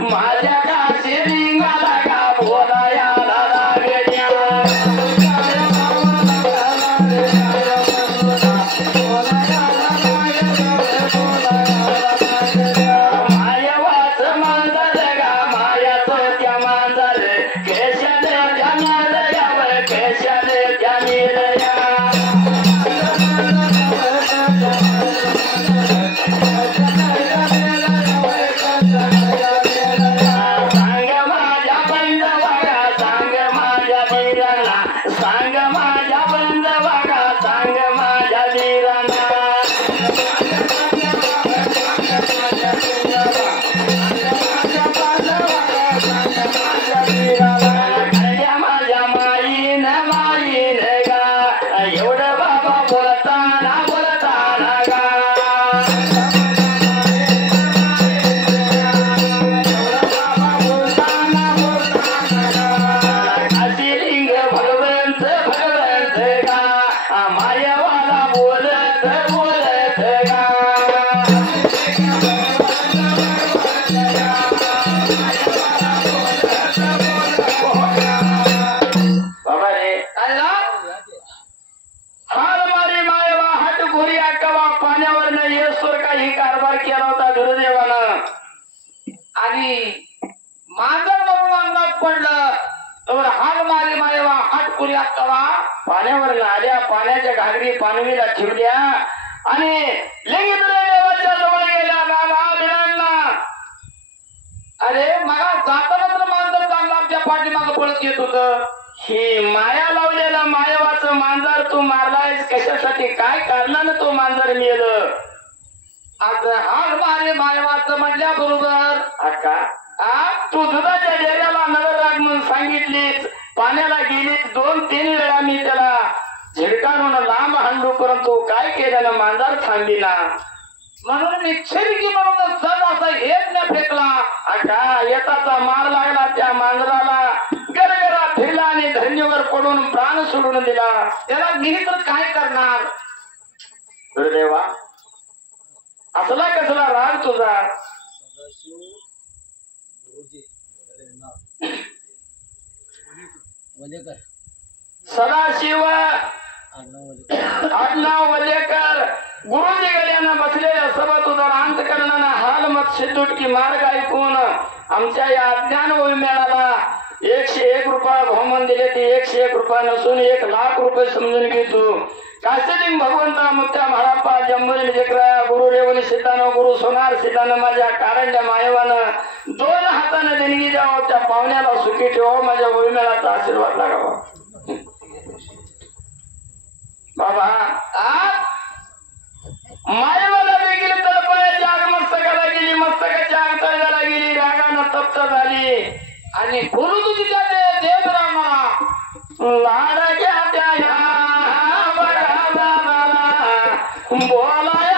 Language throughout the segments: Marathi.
माझ्या काशी रिंगाला का बोलायला लागल्या पाण्यावर आल्या पाण्याच्या घागरी पानवीला ठेवल्या आणि देवाच्या जवळ गेल्या अरे मला जाताना तर मांजर चांगला आमच्या पाठीमागं पळत येत होत ही माया लावलेला मायावाचं मांजर तू मारलायस कशासाठी काय कारणानं तो मांजर मेलं आता हाल मारे मायावाचं म्हटल्या बरोबर तू दुधाच्या डेऱ्याला नगर राग म्हणून सांगितलीस पाण्याला गेली 2-3 वेळा मी त्याला झिडकारून लांब हाणलो परंतु काय केलं ना मांजर थांबली ना म्हणून मी छिरकी म्हणून सज असा एक न फेकला येताचा मार लागला त्या मांजराला गरगरा फिरला आणि धरणीवर पडून प्राण सोडून दिला त्याला मी तर काय करणार गुरुदेवा असला कसला राग तुझा सदाशिव आडनाव वलेकर गुरुजी गड्यांना बसलेल्या सभा तुझा अंतकरणानं हाल मत शिदुटकी मार्ग ऐकून आमच्या या अज्ञान मेळाला 101 रुपया बहुमान दिले ते 101 रुपया नसून 1 लाख रुपये समजून घे तू काशीलिंग भगवंता मुत्या महाराप्पा जंबुरी जिकरा गुरु रेवणी सिद्धानं गुरु सोनार सिद्धानं माझ्या कारंड्या मायवानं 2 हाताने देणगी द्यावं त्या पाहुण्याला सुखी ठेवा माझ्या वैमेळाचा आशीर्वाद लागावा बाबा मायवाला देखील तळपण्याच्या आग मस्तकाला गेली मस्तकाच्या आग तळगाला गेली रागानं तप्त झाली आणि गुरु तुझी त्याचे देव रामा लाडक्या त्या बोलाया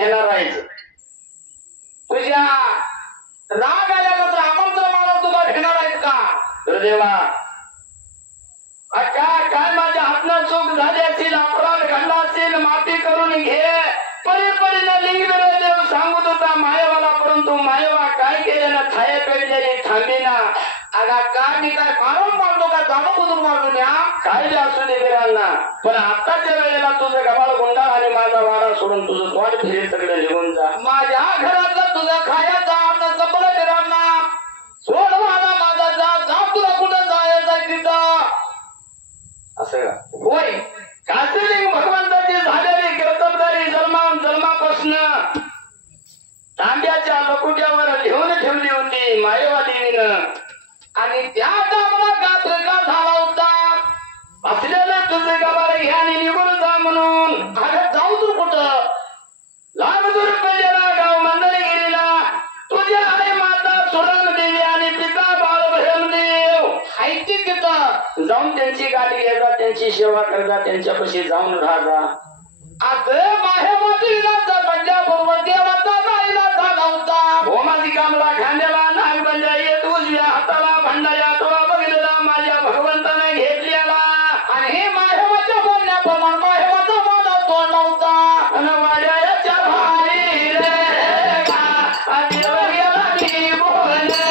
घेणार आहेस तुझ्या राग आल्यानंतर आमंत्रण मला तुला घेणार आहेस का तर देवा काय माझ्या हातनं चूक झाली असेल अपराध घडला असेल माफी करून घे परीपरीने लिंगविरह देव सांगत होता मायवाला परंतु मायवा काय केलं ना छाया पेटलेली थांबी ना अगा काय मी काय मारून मारलो का जाणं बुजून मारलो ना काय बी असू दे वीरांना पण आताच्या वेळेला तुझं गबाळ गुंडा आणि माझा वाडा सोडून तुझं तोंड फिरे सगळं निघून जा माझ्या घरातलं तुझं खायचा आता जपलं वीरांना सोड मला माझा जा तुला कुठं जायचं तिथं असं का होय काशीलिंग भगवंताची झालेली कर्तबदारी जन्मापासून तांब्याच्या लकुट्यावर लिहून ठेवली होती मायेवा देवीनं आणि त्या दामला गात्र का झाला होता असलेलं तुझे गबार घ्याने निघून जा म्हणून अगं जाऊ तू कुठं लांब दूर पडलेला गाव मंदरगिरीला तुझ्या आई माता सुरण देवी आणि पिता बाळ भैरवदेव हायती तिथं जाऊन त्यांची गाडी घ्यायचा त्यांची सेवा करता त्यांच्यापाशी जाऊन राहा असं माहेवादीला पंजाबरोबर देवाचा जायला झाला होता भोमाची कामला खांद्याला नागबंजा येत उजव्या हाताला भंडाया तोळा बघितला माझ्या भगवंताने घेतलेला आणि हे माहेवाच्या बोलण्याप्रमाणे माहेवाचा माझा तोंड नव्हता आणि वाड्याच्या भारी रे का देव गेला मी बोलले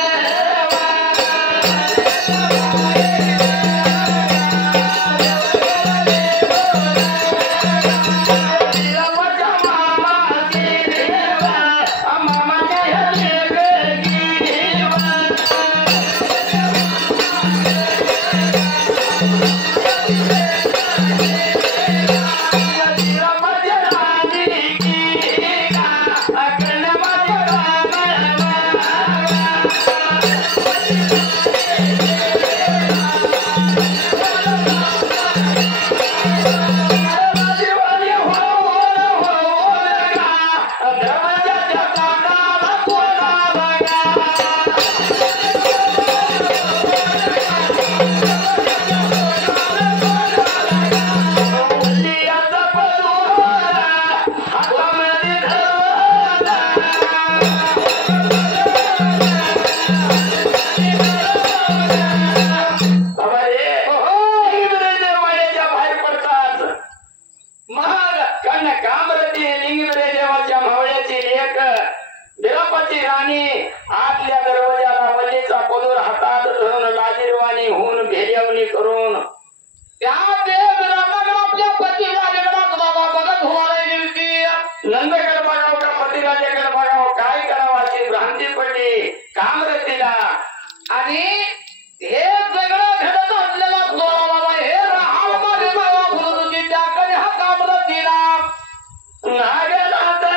आतल्या दरवाजाला वल्लीचा पदर हातात धरून लाजीरवाणी होऊन भेल्यावणी करून त्या आपल्या पतीराजाकडे बाबा बघत होणारी नंदकडे बघाव का पतीराजाकडे बघाव काय करावं अशी भ्रांती पडली कामरतीला आणि हे सगळं घडत असलेला बाबा हे राहाव माझे बाबा बोलत होती त्याकडे हा कामरतीला नागनाथ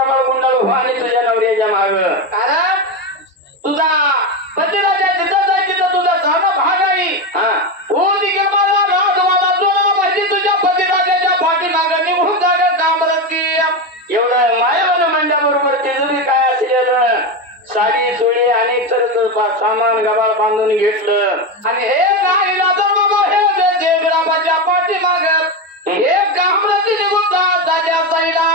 कपाळ कुंडल हो आणि तुझ्या नवऱ्याच्या माग कारण तुझा पतिराजा जिथं जाय तिथं तुझा सण भाग आहे. हो तिघे मला राज मला जोडा पाहिजे तुझ्या पतिराजाच्या पाठीमाग निघून जागा कामरती. एवढं मायवानं म्हणल्याबरोबर तिजोरी काय असलेलं साडी चोळी अनेक तर सामान गबाळ बांधून घेतलं आणि हे नाही बाबा हे देवरामाच्या पाठीमाग हे कामरती निघून जात्या साईला.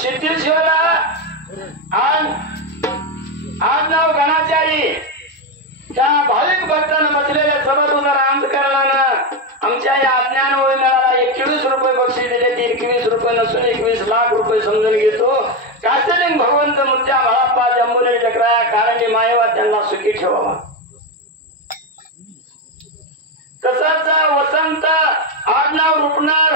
सिद्धेश्वरा आज नाव गणाचारी त्या भाविक भक्तांना बसलेल्या सभासुंदर अंधकरणानं आमच्या या अज्ञान वय मिळाला 21 रुपये बक्षीस दिले. 21 रुपये नसून 21 लाख रुपये समजून घेतो. कासलिंग भगवंत मुद्द्या महाप्पा जंबुने चक्रा कारणी मायवा त्यांना सुखी ठेवावा. तसंच वसंत आडनाव रुपणार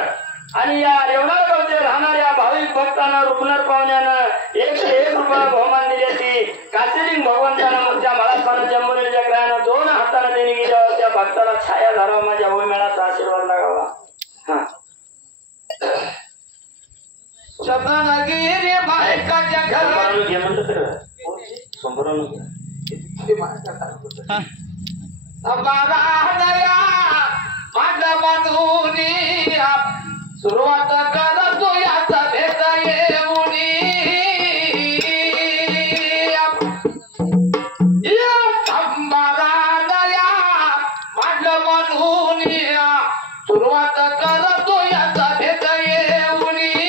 आणि या रेवणार गावचे राहणाऱ्या भाविक भक्तांना रुपणार पाहुण्यानं 101 रुपये बहुमान दिल्याची कासलिंग भगवंतानं मुद्द्या महाप्पानं जंबुने चक्रानं 2 हाताने देणी गेल्यावर त्या भक्ताला छाया धरावा माझ्या वैमेळाचा आशीर्वाद लागावा. शब्दागिरी मायकाच्या घरात घे म्हणलं तर संभरून सुरुवात करतो याचा भेट येऊनी सुरुवात करतो याचा भेट येऊनी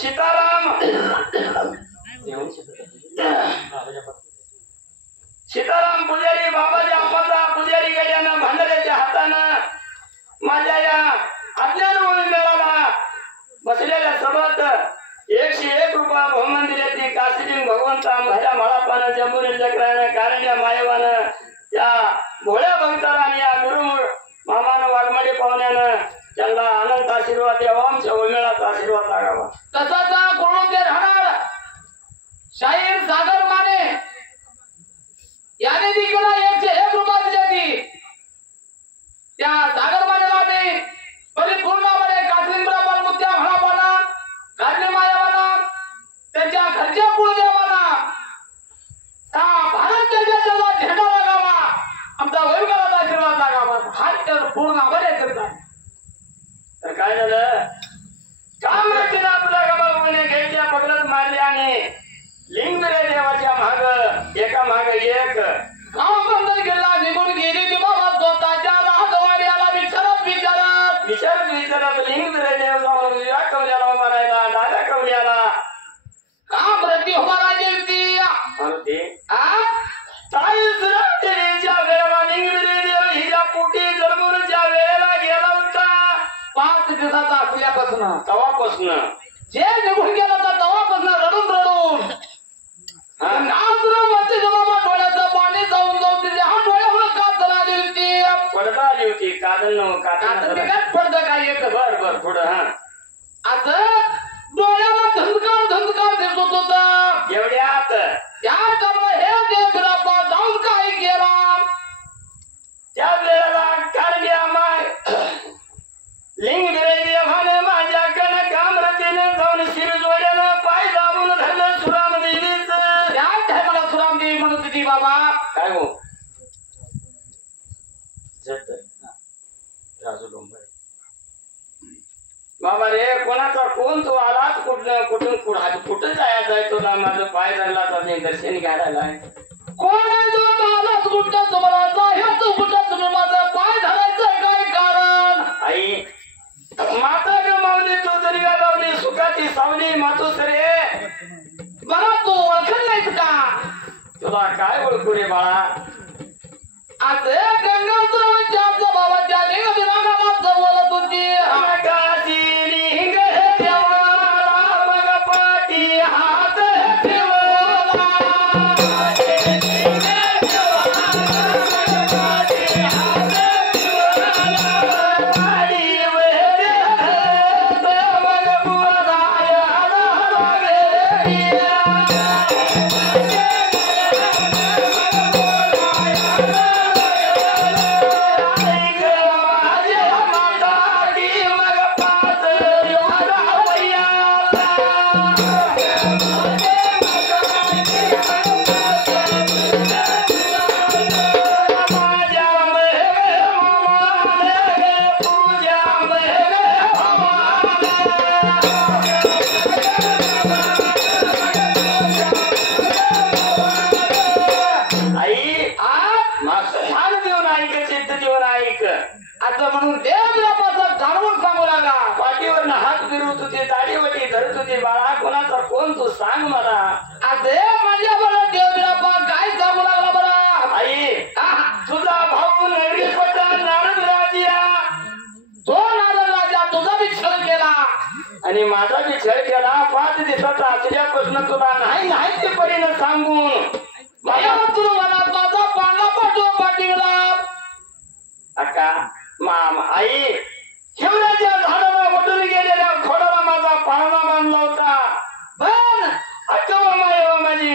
सीताराम सीताराम पुजारी बाबाच्या आप्पाचा पुजारी गेल्यानं भांडऱ्याच्या हातानं माझ्या या आज्ञानं म्हणून मिळाला. बसलेल्या सभेत 101 रुपया बहुमान दिल्याची काशीलिंग भगवंता माझ्या माळापानं जंबुरी चक्रानं कारण्या मायवानं त्या भोळ्या भक्ताला आणि या गुरुमूळ मामानं वाघमाडी पाहुण्यानं त्यांना अनंत आशीर्वाद द्यावा. आमच्या उमेळाचा आशीर्वाद लागावा. तसाचा कोण ते राहणार शाहीर सागर माने याने देखील 101 रुपये दिल्याची त्या सागर मानेला मी परिपूर्णपणे काश्मीर मुद्द्या म्हणापाना कारणे माया म्हणा त्यांच्या घरच्या कुळदेव म्हणा त्या भारत देशाचा झेंडा लागावा. आमचा वैभवाचा आशीर्वाद लागावा. हा तर पूर्ण बरे करतात. तर काय झालं काम रचना तुला गमावणे घ्यायच्या पगडत मारले आणि लिंगरे देवाच्या माग एका माग एक गाव बंधन किल्ला निघून गेली ती बाबा स्वतःच्या राजवाड्याला विचारत लिंगरे देव जाऊन या कवल्याला मारायला डाव्या कवल्याला काम रती होणाराची म्हणते चाळीस रात्रीच्या वेळेला लिंगरे देव हिच्या पोटी जन्मून ज्या वेळेला गेला होता 5 दिवसाचा असल्यापासून तवापासून जे निघून गेला तर तवापासून रडून रडून डोळ्याचं पाणी जाऊन जाऊन तिथे हा डोळ्यावर कातल आली होती. पडता आली होती कादन पडतं काय येत बर पुढं हा असं डोळ्याला धंदकार दिसत होत. एवढ्यात त्या हे देवरापा जाऊन काय केला त्या वेळेला कारण्या माय लिंगरे देवाने माझ्याकडे कामरतीने जाऊन शिर जोड्यानं पाय दाबून धरलं सुराम देवीच. त्या टायमाला सुरामदेवी म्हणत होती बाबा काय हो राजू डोंबर बाबा रे कोणाचा कोण तो आलाच कुठून कुठं जायचं आहे तुला माझं पाय धरला तर दर्शन घ्यायला कोण आहे तो आलाच कुठं तुम्हाला ह्याच कुठं तुम्ही माझं पाय धरायचं काय कारण. आई माता गमावली तू तरी गावली सुखाची सावली मातोश्री मला तू ओळखत नाहीस का. तुला काय ओळखू रे बाळा. असे गंगाच्या बाबाच्या लिंग विभागाला बोलत होती. लिंग देवा मग पाठी हात ठेवला असं म्हणून देवरापाचं जाणवून सांगू लागला. पाठीवरनं हात फिरवत होते दाढीवटी धरत होते बाळा कोणाचा कोण तू सांग मला. असे म्हणजे बरं देवरापा काय सांगू लागला बरं. आई तुझा भाऊ नैरिपटा नारद राजिया तो नारद राजा तुझा बी छळ केला आणि माझा बी छळ केला. 5 दिवसाचा असल्यापासून तुला नाही ते परीनं सांगून मला तुला मनात माझा पांडा पाठीवला. अक्का मामा आई शिवराच्या झाडाला वटून गेलेल्या खोडाला माझा पाळणा बांधला होता. पण अक्का मामा माझी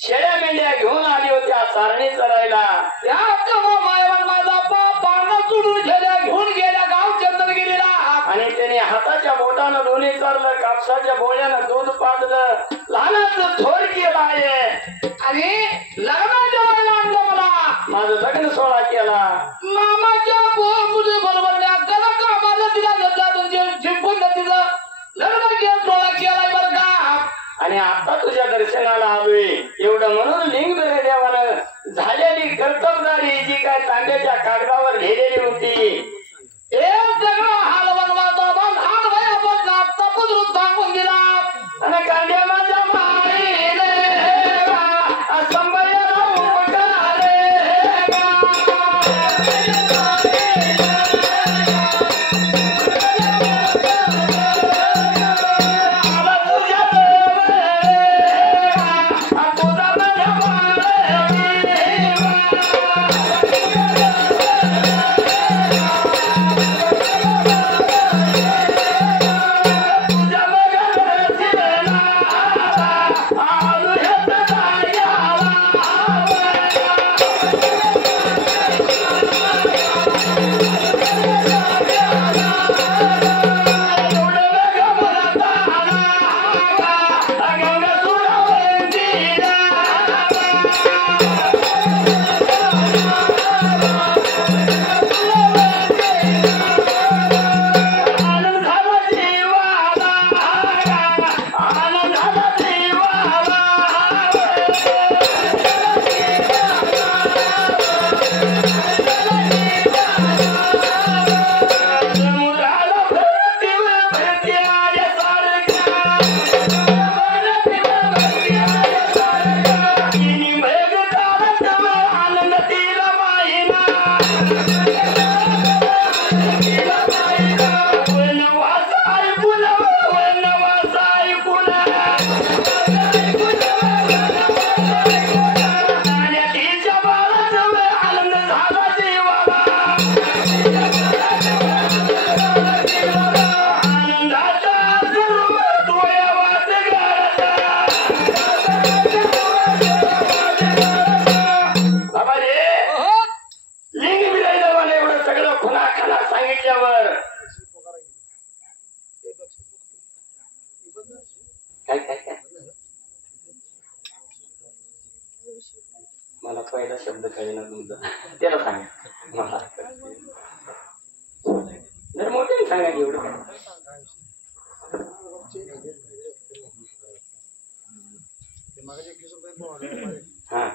शेळ्या मेंढ्या घेऊन आली होत्या चारणी चरायला. त्या अक्का मामा माझा पाळणा सोडून घेऊन गेल्या गाव चंद्रगिरीला. आणि त्याने हाताच्या बोटानं लोणी चारलं कापसाच्या बोळ्यानं दूध पाजलं लहानाचं थोर केला आहे आणि लग्नाच्या वेळेला आणलं मला. माझं लग्न सोहळा केला. मामाच्या मुली बरोबर त्याला कामाला तिला घेतला जिंकून तिचं लग्न केलं सोहळा केलाय बरं का. आणि आता तुझ्या दर्शनाला आलोय एवढं म्हणून लिंगरे देवानं झालेली कर्तबदारी जी काय तांब्याच्या कागदावर लिहिलेली होती हे सगळं हालवण वाजवा हात वया पण नागता पुजरून सांगून दिला. अन कांद्या माझ्या माईने संभयाला उपटाले मला पहिला शब्द कळेना तुमचा त्याला सांगा मला जर मोठ्याने सांगा एवढं काय हा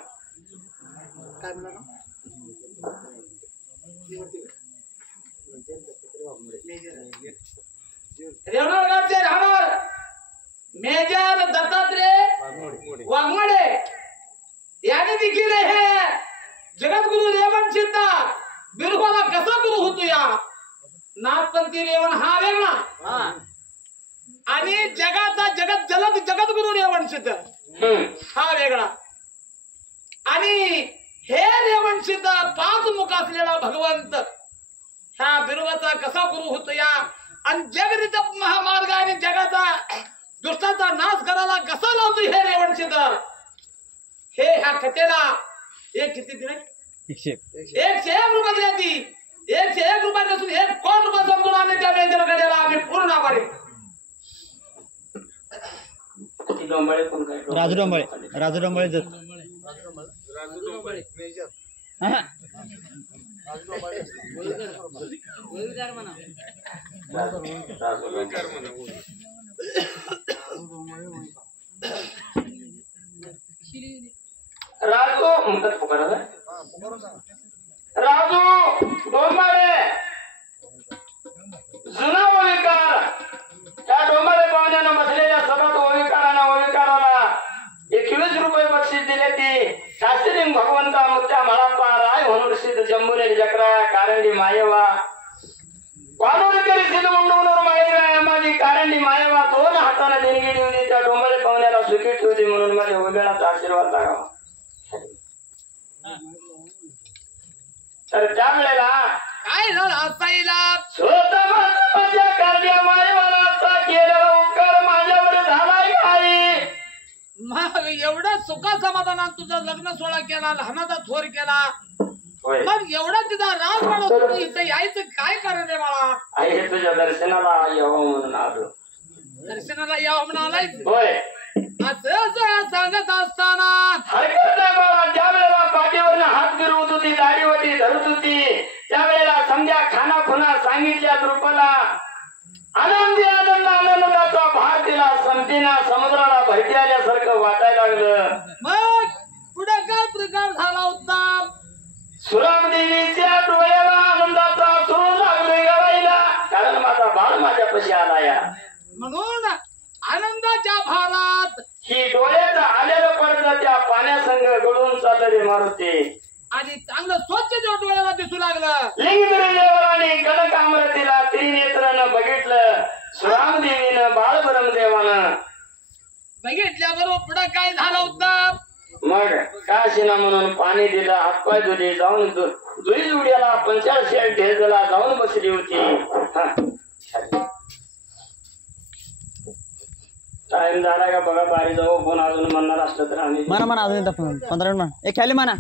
रेवणगावचे राहणार मेजर दत्तात्रय वाघमोडे याने देखील हे जगद्गुरु रेवण सिद्ध बिरुवाला कसा गुरु होतो या नाथपंथी रेवण हा वेगळा आणि जगाचा जगद्गुरु रेवण सिद्ध हा वेगळा आणि हे रेवण सिद्ध 5 मुख असलेला भगवंत ह्या बिरुवाचा कसा गुरु होतो या आणि जगरीत महामार्गाने जगाचा दुष्टाचा नाश करायला कसा लावतो हे रेवण सिद्ध हे ह्या कथेला एक किती दिले 101 रुपये दिली ती 101 रुपयापासून 1 कोटी रुपये समजून आले त्या मेजरकडेला आम्ही पूर्ण आभारी राजू डोंबळे राजू म्हणतात पुकाराला राजू डोंबाळे जुना ओविकार त्या डोंबाळे पाहुण्यानं बसलेल्या सतत ओविकाराला 21 रुपये बक्षीस दिले ती शास्त्री भगवंता मुत्या मळाप्पा राय म्हणून सिद्ध जंबुले जकरा कारंडी मायवा पाणोळकरी सिद्ध मुंडवून माळीराय माझी कारंडी मायवा 2 हाताने देणगी देऊन त्या डोंबाळे पाहुण्याला सुखी ठेवली म्हणून माझ्या वडिलांचा आशीर्वाद लागावा तर त्यावेळेला काय झालं असाईला स्वतः माझ्या कार्या मायवानाचा केलेला उपकार माझ्यावर झालाय काय मग एवढा सुखा समाधानात तुझा लग्न सोहळा केला लहानाचा थोर केला मग एवढा तिचा राज वाढवतो इथे यायचं काय कारण आहे बाळा आई तुझ्या दर्शनाला यावं म्हणून आलो दर्शनाला यावं म्हणून आलाय होय असं सांगत असताना हरकत नाही बाळा ज्यावेळेला पाठीवरनं हात फिरवत होती दाढीवटी धरत होती त्यावेळेला संध्या खाना खुना सांगितल्या रूपाला आनंदाचा भार तिला संतीना समुद्राला भरती आल्यासारखं वाटायला लागलं मग पुढे काय प्रकार झाला होता सुरामदेवीच्या डोळ्याला आनंदाचा सूर लागले गळायला कारण माझा बाळ माझ्यापाशी आला या म्हणून आनंदाच्या भारा बघितल्याबरोबर पुढं काय झालं होतं मग काशीना म्हणून पाणी दिलं, हातपाय धुले, जाऊन जुई जुड्याला पंचाळशे ढेजला जाऊन बसली होती. टाइम झाला का बघा, बारी जाऊ. कोण अजून म्हणणार असलं तर आम्ही म्हणा अजून 15 मिनिट एक खाली म्हणा.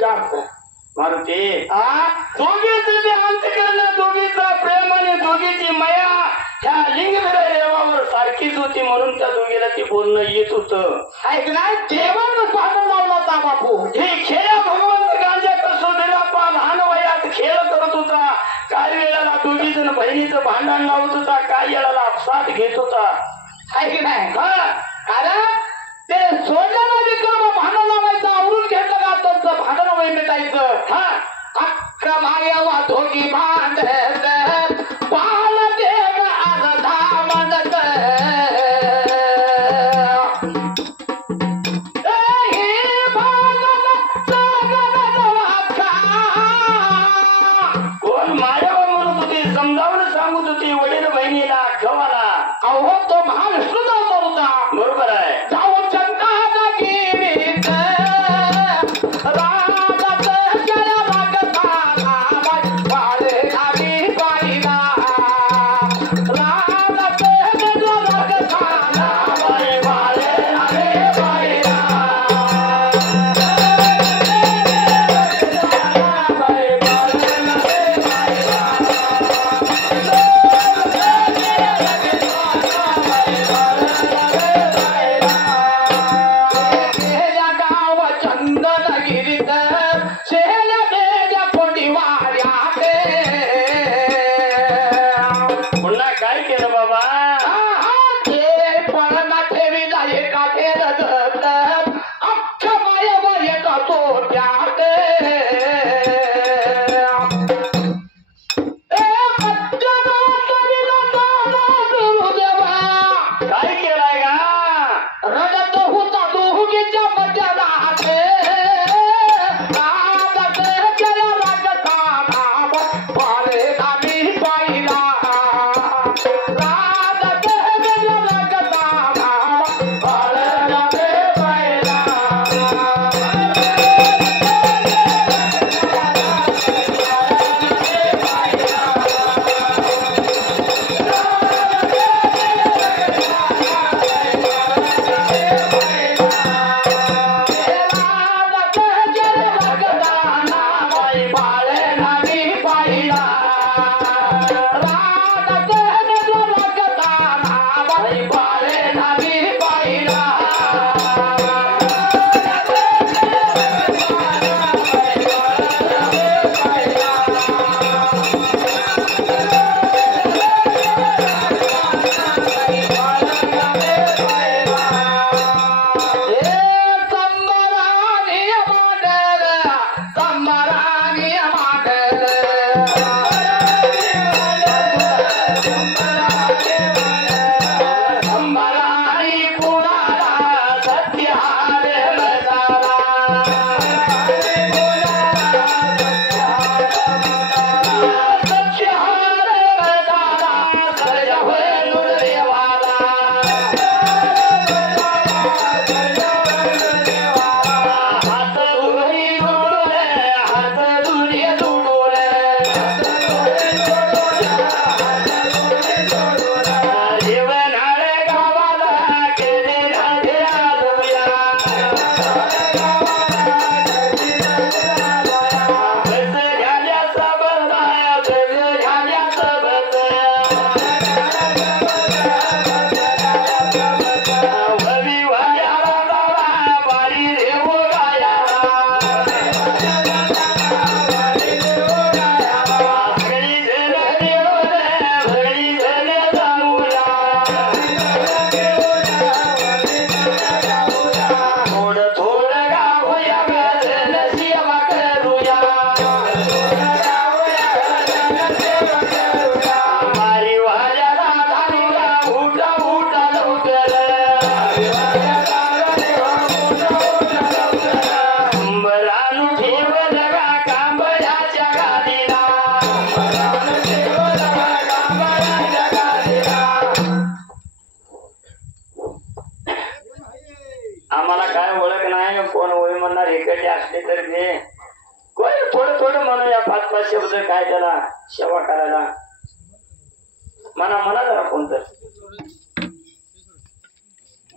जास्त मारुती हा दोघीचं ते अंतकरण दोघीचं प्रेम आणि दोघीची माया ह्या लिंगविरा देवावर सारखीच होती म्हणून त्या दोघीला ती बोलणं येत होतं. ऐक नाही देवानं पाहणं लावला होता बापू. हे खेळा भगवंत गांजा कसोटीला लहान वयात खेळ करत होता. काही वेळेला दोघी जण बहिणीचं भांडण लावत होता, काही वेळेला अपसात घेत होता. ऐक नाही हा अरे ते सोडल्याला विक्रम भांडण लावायचं आवरून घेतलं का त्यांचं भांडण वय मिटायचं. हा अक्का माया धोकी भांडत बाल देव अर्धा म्हणत कोण मायावा म्हणत होती, समजावून सांगत होती वडील बहिणीला खवाला. अहो तो महाविष्णूचा अवतार होता. बरोबर आहे. जाऊ चंद्राला गिरीत राजात जय लागताना बाळे आम्ही पाहिला. राजात जय लागताना बाळे आम्ही पाहिला. गाव चंदनगिरीत शेल्या बेल्या कोणी वाड्यात पुन्हा काय केलं बाबा? ते पळना ठेवीला एका ठेरत अख्ख्या मायावर एका सोप्यात काय केलाय का? रडत होता दोघीच्या मध्यात राजात जय लागताना बाळे आम्ही पाहिला. राजात जय लागताना बाळे आम्ही पाहिला. आम्हाला काय ओळख नाही, कोण होय म्हणणार इकडे असले तर घे. थोडं थोडं म्हणूया 5-5 शब्द काय त्याला सेवा करायला म्हणा जरा कोणतं.